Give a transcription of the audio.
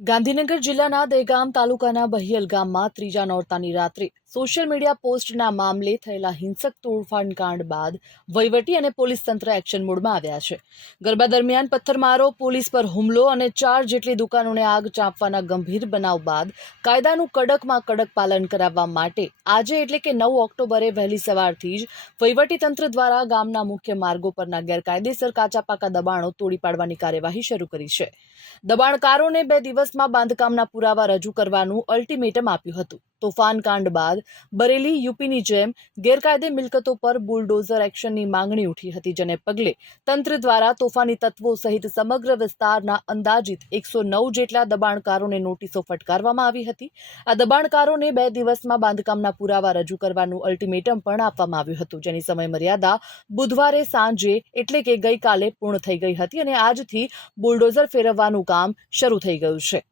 ગાંધીનગર જિલ્લાના દહેગામ તાલુકાના બહિયલ ગામમાં ત્રીજા નોરતાની રાત્રે સોશિયલ મીડિયા પોસ્ટના મામલે થયેલા હિંસક તોડફોડ કાંડ બાદ વહીવટી અને પોલીસ તંત્ર એક્શન મોડમાં આવ્યા છે. ગરબા દરમિયાન પથ્થરમારો, પોલીસ પર હુમલો અને 4 જેટલી દુકાનોને આગ ચાંપવાના ગંભીર બનાવ બાદ કાયદાનું કડકમાં કડક પાલન કરાવવા માટે આજે એટલે કે 9 ઓક્ટોબરે વહેલી સવારથી જ વહીવટી તંત્ર દ્વારા ગામના મુખ્ય માર્ગો પરના ગેરકાયદેસર કાચા પાકા દબાણો તોડી પાડવાની કાર્યવાહી શરૂ કરી છે. દબાણકારોને 2 દિવસમાં બાંધકામના પુરાવા રજૂ કરવાનું અલ્ટિમેટમ આપ્યું હતું. તોફાન કાંડ બાદ બરેલી યુપીની જેમ ગેરકાયદે મિલકતો પર બુલડોઝર એક્શનની માંગણી ઉઠી હતી, જેને પગલે તંત્ર દ્વારા તોફાની તત્વો સહિત સમગ્ર વિસ્તારના અંદાજિત 109 જેટલા દબાણકારોને નોટિસો ફટકારવામાં આવી હતી. આ દબાણકારોને 2 દિવસમાં બાંધકામના પુરાવા રજૂ કરવાનું અલ્ટિમેટમ પણ આપવામાં આવ્યું હતું, જેની સમયમર્યાદા બુધવારે સાંજે એટલે કે ગઈકાલે પૂર્ણ થઈ ગઈ હતી અને આજથી બુલડોઝર ફેરવવાનું કામ શરૂ થઈ ગયું છે.